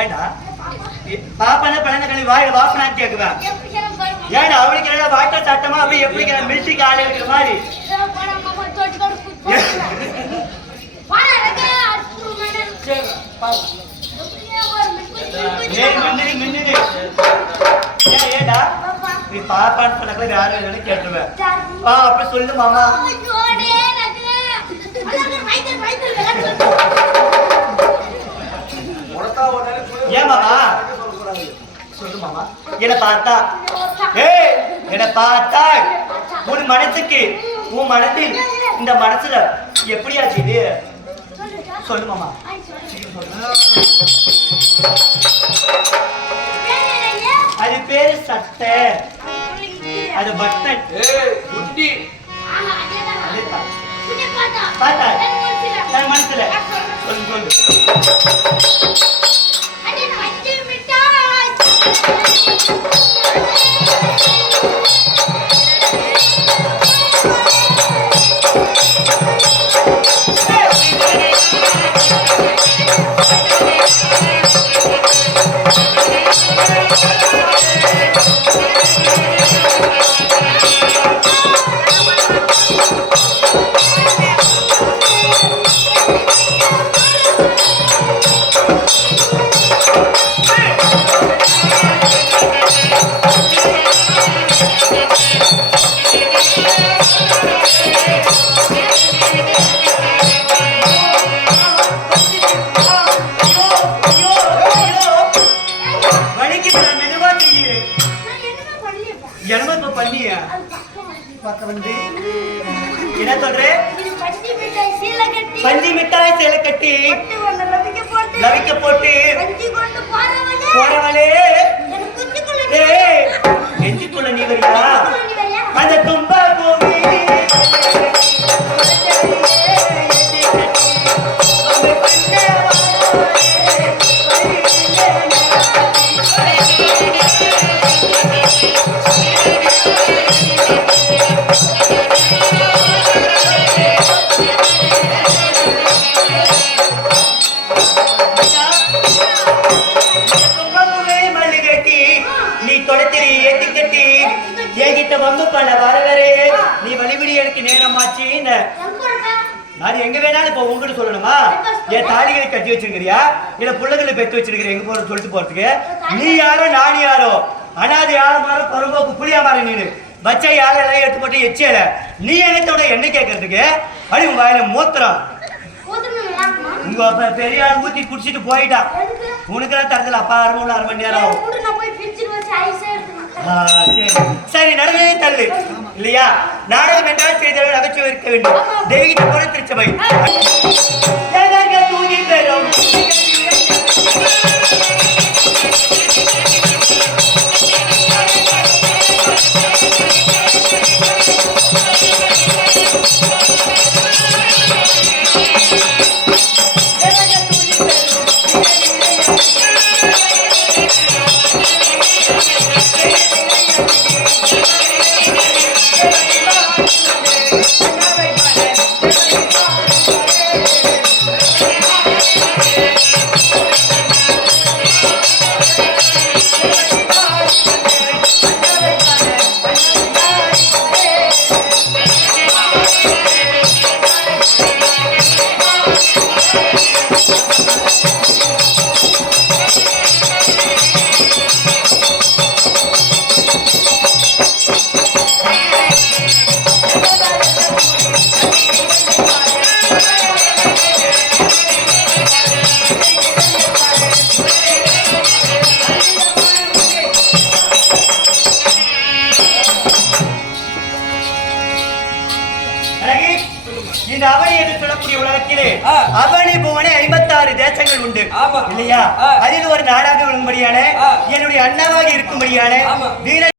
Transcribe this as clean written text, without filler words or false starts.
ஏண்டா பாப்பான பழனக்கணி வாயில வாசனான்னு கேக்குவேன். ஏண்டா அவளுக்கு என்ன வாட்ட சட்டமா அப்படி எப்படி மில்சி கால இருக்கிற மாதிரி ஏண்டா நீ பாப்பான்னு சொன்னாக்கல யாரும் கேட்டுருவேன். அப்படி சொல்லு மாமா. ஏன் மாமா சொல்லு மாமா. என்ன பார்த்தா என்ன பார்த்தா உன் மனசுக்கு உன் மனதில் இந்த மனசுல எப்படியாச்சு இது சொல்லு மாமா. அது பேரு சட்டை, அது பட்டன். பார்த்தா என் மனசுல சொல்லு சொல்லு. என்ன சொல்ற? பஞ்சி மிட்டாய் சேலை கட்டி லவிக்க போட்டு போறவளே நெஞ்சுக்குள்ள நீ வரியா? அந்த தும்பா கோவி நீ வழிபடி எனக்கு நேரமாச்சு. நான் எங்க வேணாலும் இப்ப உங்ககிட்ட சொல்லணுமா? என் தாலிகளை கட்டி வச்சிருக்கிறியா இல்ல புள்ளைகளை பெற்று வச்சிருக்கிற எங்க போற சொல்லிட்டு போறதுக்கு? நீ யாரோ நான் யாரோ அனாது யாரோ பரும்போக்கு புளியா மாற நீனு பச்சை யாரை எல்லாம் எடுத்து போட்டு எச்சியல நீ என்னத்தோட என்ன கேட்கறதுக்கு? அப்படி உங்க வாயில மூத்திரம் உங்க பெரிய ஆள் ஊத்தி குடிச்சிட்டு போயிட்டான். உனக்கெல்லாம் தரத்துல அப்பா 1/2 மணி நேரம் ஆகும். சரி நடனே தள்ளு இல்லையா? நாடகம் என்றால் செய்தவர்கள் நகைச்சுவை இருக்க வேண்டும். தெய்வீக போல திருச்சபை தூங்கி பெறும் இந்த அவனி என்று சொல்லக்கூடிய உலகத்திலே அவனி புவனே 56 தேசங்கள் உண்டு இல்லையா? அதில் ஒரு நாடாக விழுங்கும்படியான என்னுடைய அண்ணாவாக இருக்கும்படியான வீர